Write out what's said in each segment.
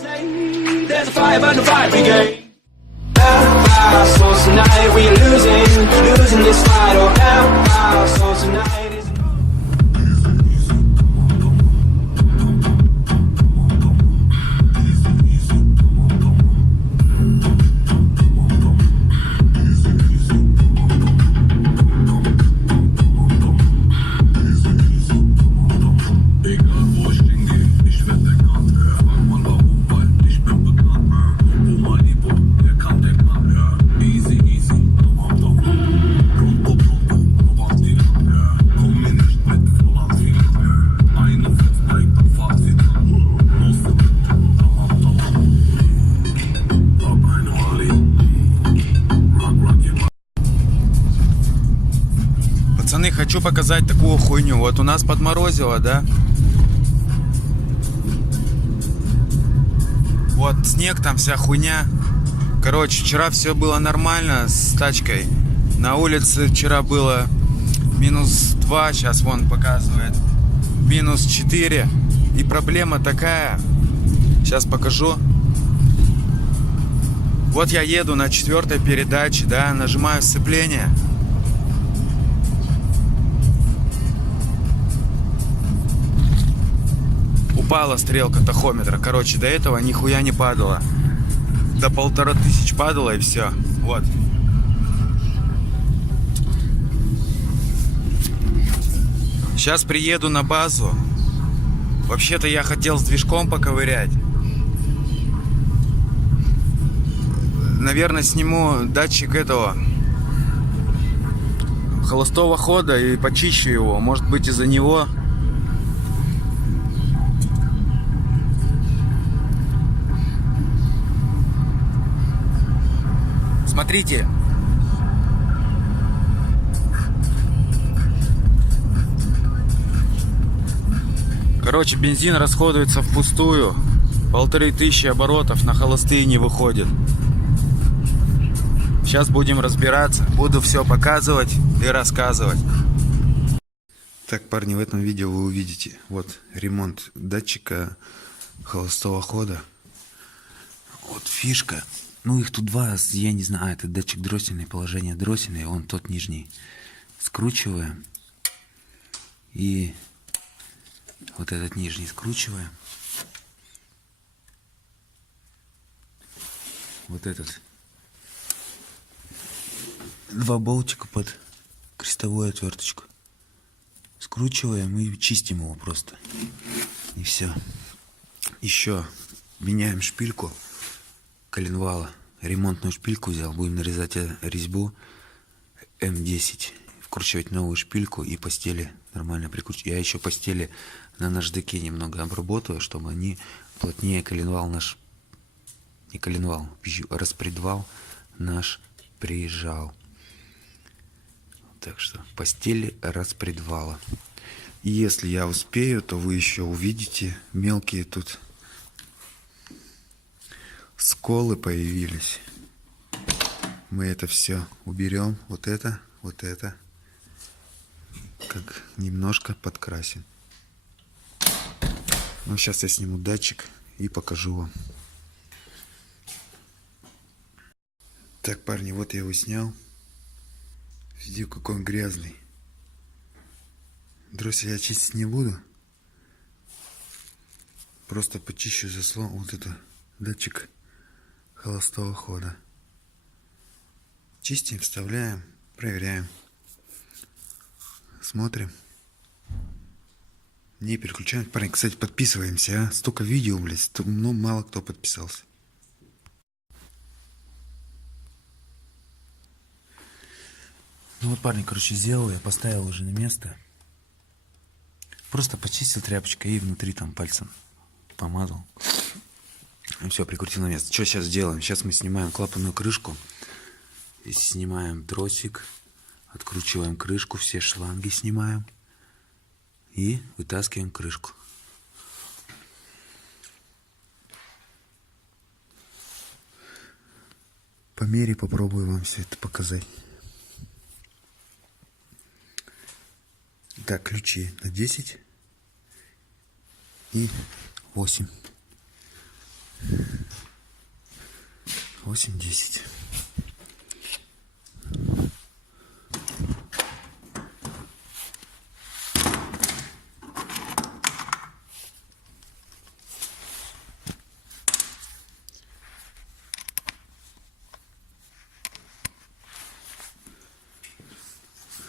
There's a fire burn the fire brigade. Our souls tonight, we are losing this fight. Oh, our souls tonight is. Пацаны, хочу показать такую хуйню. Вот у нас подморозило, да? Вот снег, там вся хуйня. Короче, вчера все было нормально с тачкой. На улице вчера было -2, сейчас вон показывает -4. И проблема такая, сейчас покажу. Вот я еду на 4-й передаче, да, нажимаю сцепление. Упала стрелка тахометра. Короче, до этого нихуя не падала. До 1500 падала и все. Вот. Сейчас приеду на базу. Вообще-то я хотел с движком поковырять. Наверное, сниму датчик этого холостого хода и почищу его. Может быть, из-за него. Смотрите. Короче, бензин расходуется впустую. 1500 оборотов на холостые не выходит. Сейчас будем разбираться. Буду все показывать и рассказывать. Так, парни, в этом видео вы увидите. Вот ремонт датчика холостого хода. Вот фишка. Ну, их тут два, я не знаю, это датчик дроссельный, положение дроссельное, он тот нижний. Скручиваем. И вот этот нижний скручиваем. Вот этот. Два болтика под крестовую отверточку. Скручиваем и чистим его просто. И все. Еще меняем шпильку коленвала. Ремонтную шпильку взял. Будем нарезать резьбу М10. Вкручивать новую шпильку и постели нормально прикручивать. Я еще постели на наждаке немного обработаю, чтобы они плотнее коленвал наш, не коленвал, распредвал наш прижал. Так что постели распредвала. И если я успею, то вы еще увидите мелкие тут сколы появились. Мы это все уберем. Вот это. Как немножко подкрасим. Ну, сейчас я сниму датчик и покажу вам. Так, парни, вот я его снял. Видите, какой он грязный. Дроссель я чистить не буду. Просто почищу заслон. Вот это датчик холостого хода. Чистим, вставляем, проверяем. Смотрим. Не переключаем. Парень, кстати, подписываемся, а? Столько видео, блядь, ну, мало кто подписался. Ну вот, парень, короче, сделал, я поставил уже на место. Просто почистил тряпочкой и внутри там пальцем помазал. И все, прикрутил на место. Что сейчас делаем? Сейчас мы снимаем клапанную крышку. И снимаем тросик. Откручиваем крышку, все шланги снимаем. И вытаскиваем крышку. По мере попробую вам все это показать. Так, ключи на 10 и 8. 8-10.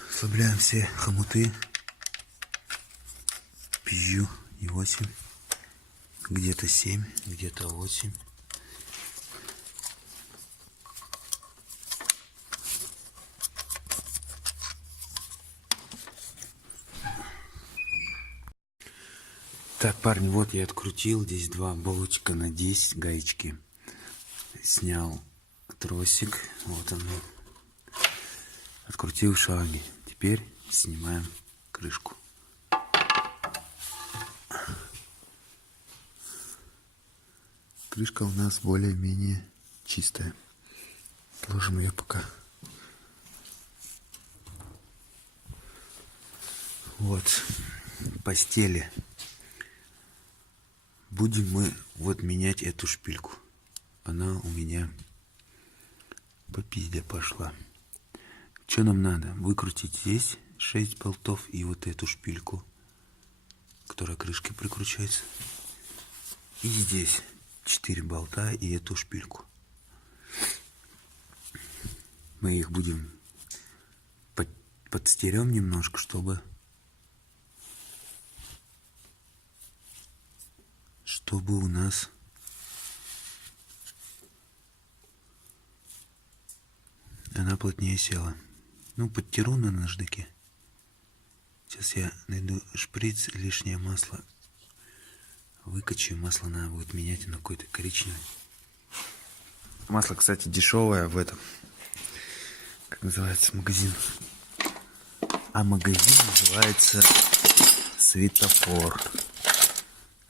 Ослабляем все хомуты. Пизжу и 8. Где-то 7, где-то 8. Так, парни, вот я открутил. Здесь 2 болтика на 10 гаечки. Снял тросик. Вот он. Открутил шаги. Теперь снимаем крышку. Крышка у нас более-менее чистая. Положим ее пока. Вот. Постели. Будем мы вот менять эту шпильку. Она у меня по пизде пошла. Что нам надо? Выкрутить здесь 6 болтов и вот эту шпильку, которая к крышке прикручивается. И здесь 4 болта и эту шпильку. Мы их будем подстерем немножко, чтобы у нас она плотнее села. Ну, подтеру на наждаке. Сейчас я найду шприц, лишнее масло выкачу. Масло надо будет менять на какое-то коричневое. Масло, кстати, дешевое в этом. Как называется магазин? А магазин называется Светофор.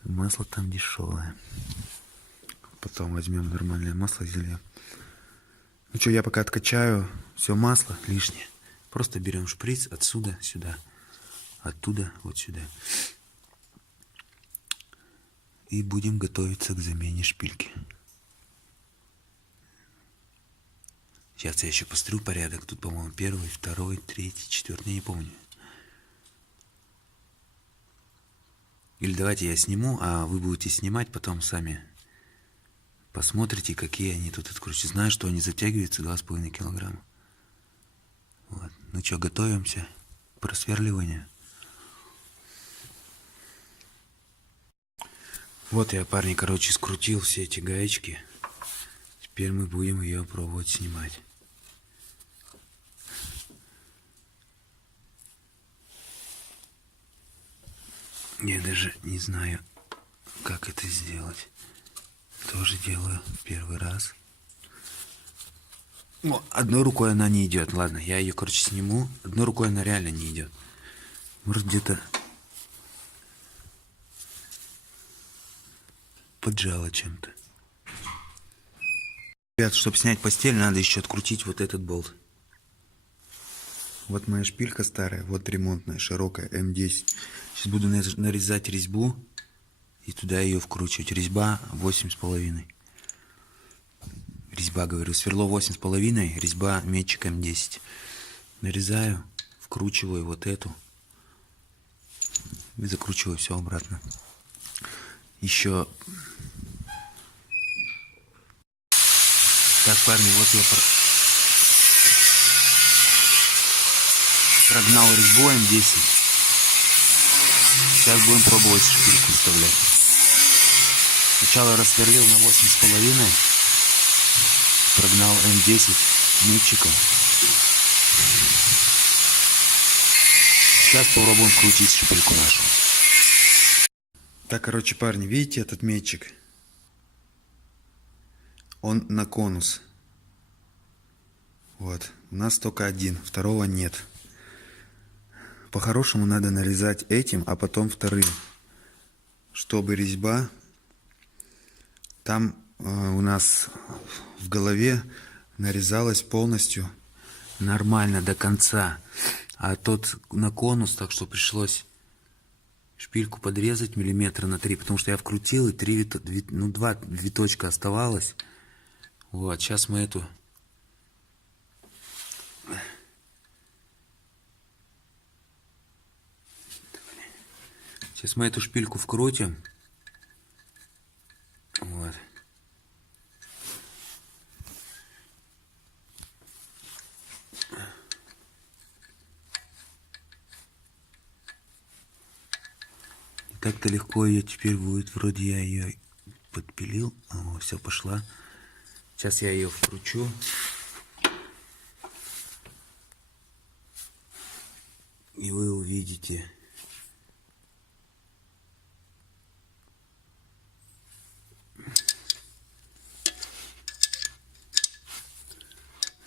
Масло там дешевое. Потом возьмем нормальное масло, зелье. Ну что, я пока откачаю все масло лишнее. Просто берем шприц отсюда сюда, оттуда вот сюда. И будем готовиться к замене шпильки. Сейчас я еще посмотрю порядок. Тут, по-моему, 1, 2, 3, 4, я не помню. Или давайте я сниму, а вы будете снимать, потом сами посмотрите, какие они тут откручиваются. Знаю, что они затягиваются 2,5 килограмма. Вот. Ну что, готовимся к просверливанию. Вот я, парни, короче, скрутил все эти гаечки. Теперь мы будем ее пробовать снимать. Я даже не знаю, как это сделать. Тоже делаю первый раз. Ну, одной рукой она не идет. Ладно, я ее, короче, сниму. Одной рукой она реально не идет. Может, где-то поджала чем-то. Ребят, чтобы снять постель, надо еще открутить вот этот болт. Вот моя шпилька старая, вот ремонтная, широкая, М10. Сейчас буду нарезать резьбу и туда ее вкручивать. Резьба 8,5. Резьба, говорю, сверло 8,5, резьба метчик М10. Нарезаю, вкручиваю вот эту и закручиваю все обратно. Еще. Так, парни, вот я прогнал резьбу М10. Сейчас будем пробовать шпильку вставлять. Сначала рассверлил на 8,5. Прогнал М10 метчиком. Сейчас попробуем крутить шпильку нашу. Так, короче, парни, видите этот метчик? Он на конус. Вот. У нас только один, второго нет. По-хорошему надо нарезать этим, а потом вторым. Чтобы резьба там у нас в голове нарезалась полностью нормально до конца. А тот на конус, так что пришлось шпильку подрезать миллиметра на 3, потому что я вкрутил, и 2 виточка оставалось. Вот, сейчас мы эту... Сейчас мы эту шпильку вкрутим. Вот. И так-то легко ее теперь будет. Вроде я ее подпилил. О, все, пошла. Сейчас я ее вкручу. И вы увидите.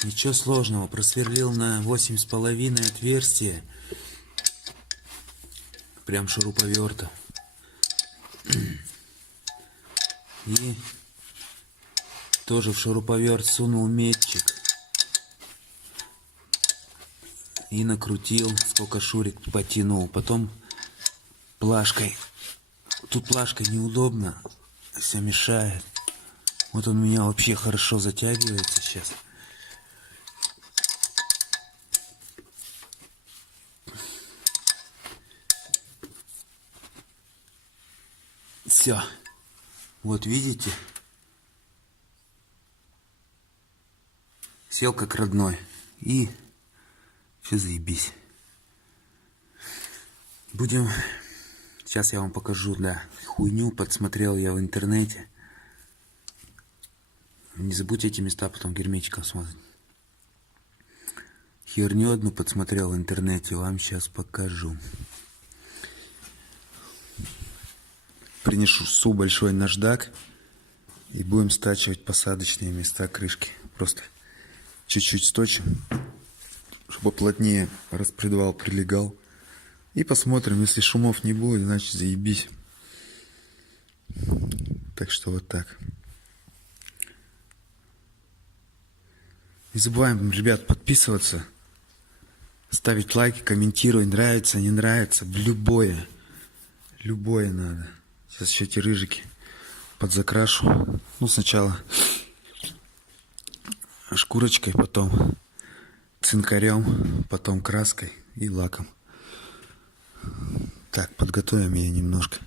Ничего сложного. Просверлил на 8,5 отверстие. Прям шуруповерта. И тоже в шуруповерт сунул метчик. И накрутил, сколько шурик потянул. Потом плашкой. Тут плашкой неудобно. Все мешает. Вот он у меня вообще хорошо затягивается сейчас. Все. Вот видите? Сел как родной. И все заебись. Будем... Сейчас я вам покажу, да, хуйню подсмотрел я в интернете. Не забудьте эти места потом герметиком смазать. Херню одну подсмотрел в интернете, вам сейчас покажу. Принесу большой наждак и будем стачивать посадочные места крышки. Просто чуть-чуть сточим, чтобы плотнее распредвал прилегал. И посмотрим, если шумов не будет, значит заебись. Так что вот так. Не забываем, ребят, подписываться, ставить лайки, комментировать, нравится, не нравится, любое. Любое надо. Сейчас еще эти рыжики подзакрашу. Ну, сначала шкурочкой, потом цинкарем, потом краской и лаком. Так, подготовим ее немножко.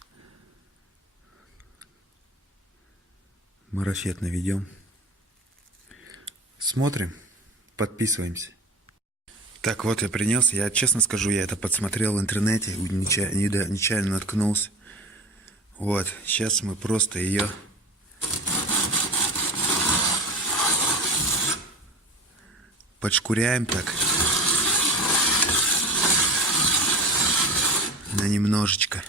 Марафет наведем. Смотрим, подписываемся. Так, вот я принес. Я честно скажу, я это подсмотрел в интернете, нечаянно наткнулся. Вот, сейчас мы просто ее подшкуряем так. На немножечко.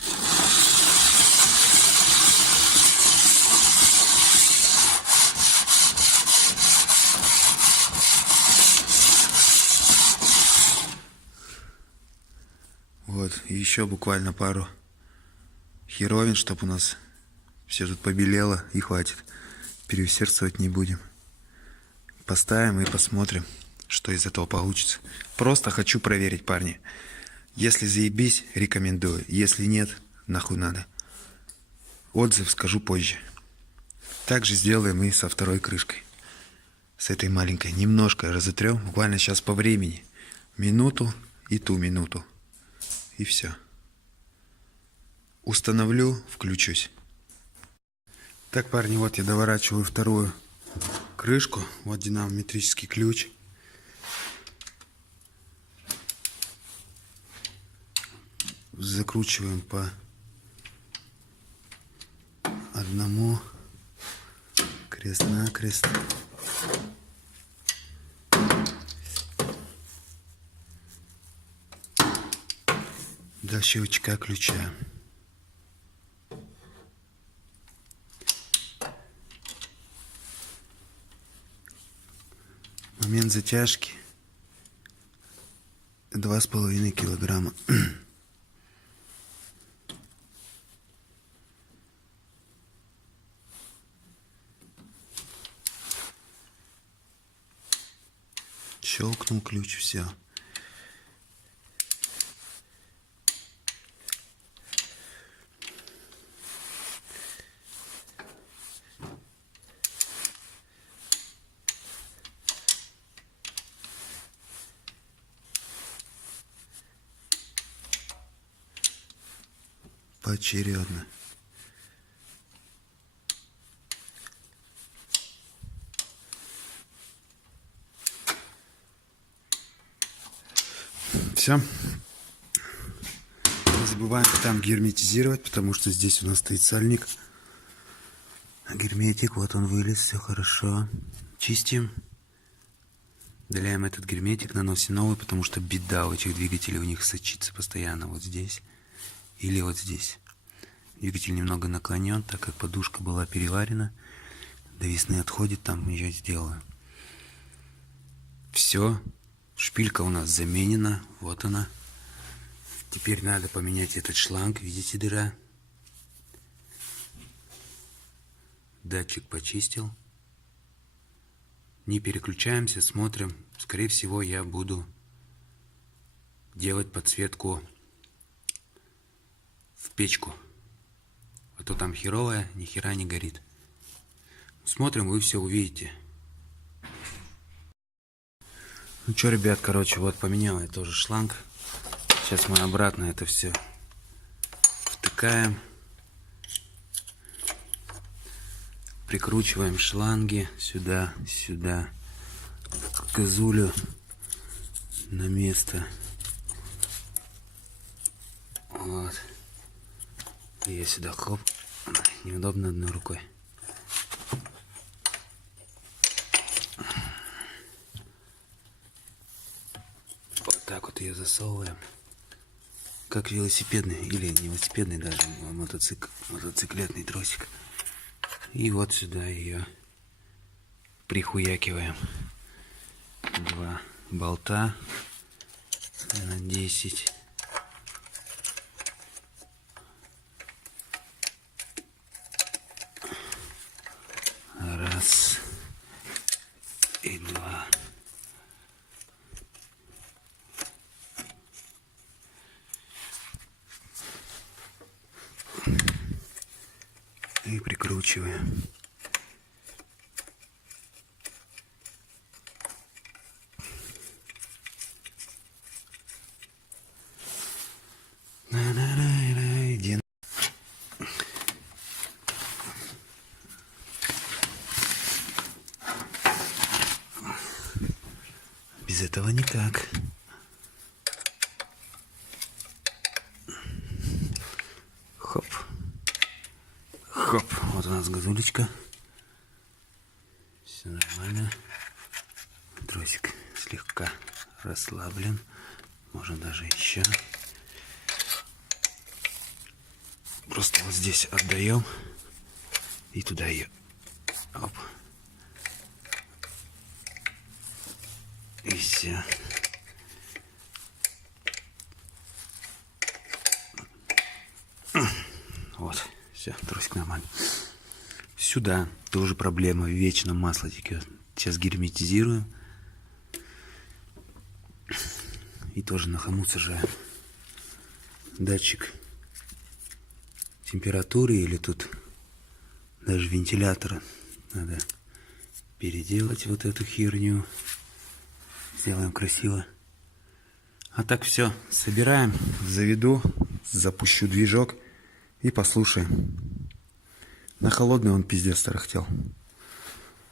Вот, и еще буквально пару херовин, чтобы у нас все тут побелело, и хватит. Переусердствовать не будем. Поставим и посмотрим, что из этого получится. Просто хочу проверить, парни. Если заебись, рекомендую. Если нет, нахуй надо. Отзыв скажу позже. Также сделаем и со второй крышкой. С этой маленькой. Немножко разотрем. Буквально сейчас по времени. Минуту и ту минуту. И все. Установлю, включусь. Так, парни, вот я доворачиваю вторую крышку. Вот динамометрический ключ. Закручиваем по одному, крест-накрест. До щелчка ключа. Момент затяжки 2,5 килограмма. Щелкнул ключ, все. поочередно. Все. Не забываем там герметизировать, потому что здесь у нас стоит сальник. Герметик, вот он вылез, все хорошо. Чистим. Удаляем этот герметик, наносим новый, потому что беда у этих двигателей, у них сочится постоянно вот здесь или вот здесь. Двигатель немного наклонен, так как подушка была переварена. До весны отходит, там ее сделаю. Все. Шпилька у нас заменена, вот она. Теперь надо поменять этот шланг, видите, дыра. Датчик почистил. Не переключаемся, смотрим. Скорее всего, я буду делать подсветку в печку. А то там херовая, ни хера не горит. Смотрим, вы все увидите. Ну что, ребят, короче, вот поменял я тоже шланг. Сейчас мы обратно это все втыкаем. Прикручиваем шланги сюда, сюда. Козулю на место. Вот. И я сюда хлоп. Неудобно одной рукой. Вот так вот ее засовываем. Как велосипедный, или не велосипедный даже, мотоциклетный тросик. И вот сюда ее прихуякиваем. 2 болта на 10. Раз и 2. И прикручиваем. Иди. Без этого никак. Хоп. Хоп. Вот у нас газулечка. Все нормально. Тросик слегка расслаблен. Можно даже еще. Просто вот здесь отдаем. И туда ее. Оп. И все. Вот. Все, тросик нормально. Сюда тоже проблема. Вечно масло текет. Сейчас герметизируем. И тоже на хомут сажаем. Датчик температуры или тут даже вентилятора. Надо переделать вот эту херню. Сделаем красиво. А так все. Собираем. Заведу. Запущу движок. И послушаем. На холодный он пиздец тарахтел.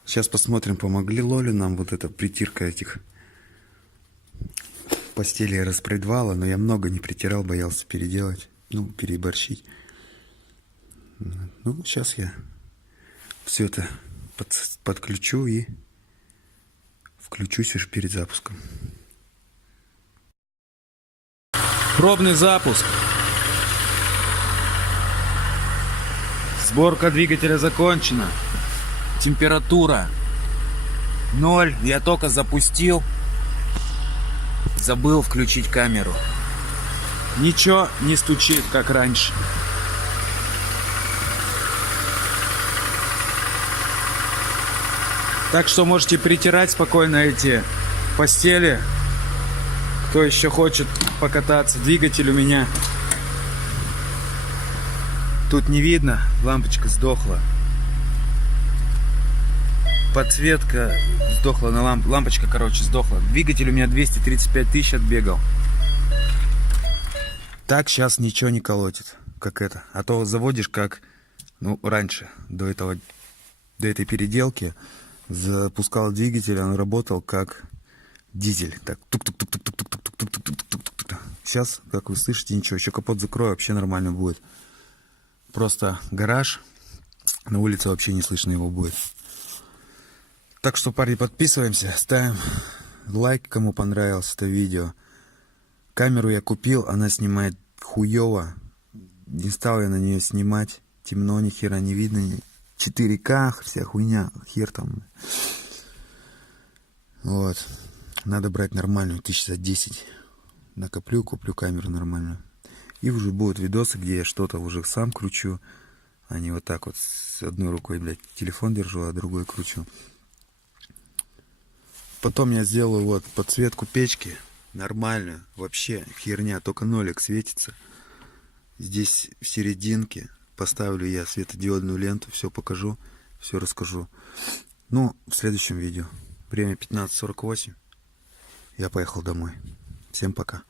Сейчас посмотрим, помогли ли нам вот эта притирка этих постелей распредвала. Но я много не притирал, боялся переделать. Ну, переборщить. Ну, сейчас я все это подключу и включусь уже перед запуском. Пробный запуск. Сборка двигателя закончена. Температура 0. Я только запустил. Забыл включить камеру. Ничего не стучит, как раньше. Так что можете притирать спокойно эти постели. Кто еще хочет покататься. Двигатель у меня тут не видно. Лампочка сдохла. Подсветка сдохла на лампочка, короче, сдохла. Двигатель у меня 235 тысяч отбегал. Так сейчас ничего не колотит. как это. А то заводишь как, ну, раньше, до этой переделки, запускал двигатель, он работал как дизель. Так, тук-тук-тук-тук-тук-тук-тук-тук-тук-тук-тук. Сейчас, как вы слышите, ничего, еще капот закрою, вообще нормально будет. Просто гараж, на улице вообще не слышно его будет. Так что, парни, подписываемся, ставим лайк, кому понравилось это видео. Камеру я купил, она снимает хуёво. Не стал я на нее снимать. Темно, ни хера не видно. 4К, вся хуйня, хер там. Вот. Надо брать нормальную, 1000 за 10. Накоплю, куплю камеру нормальную. И уже будут видосы, где я что-то уже сам кручу. А не вот так вот с одной рукой, блядь, телефон держу, а другой кручу. Потом я сделаю вот подсветку печки. Нормальную. Вообще херня, только нолик светится. Здесь в серединке поставлю я светодиодную ленту. Все покажу, все расскажу. Ну, в следующем видео. Время 15:48. Я поехал домой. Всем пока.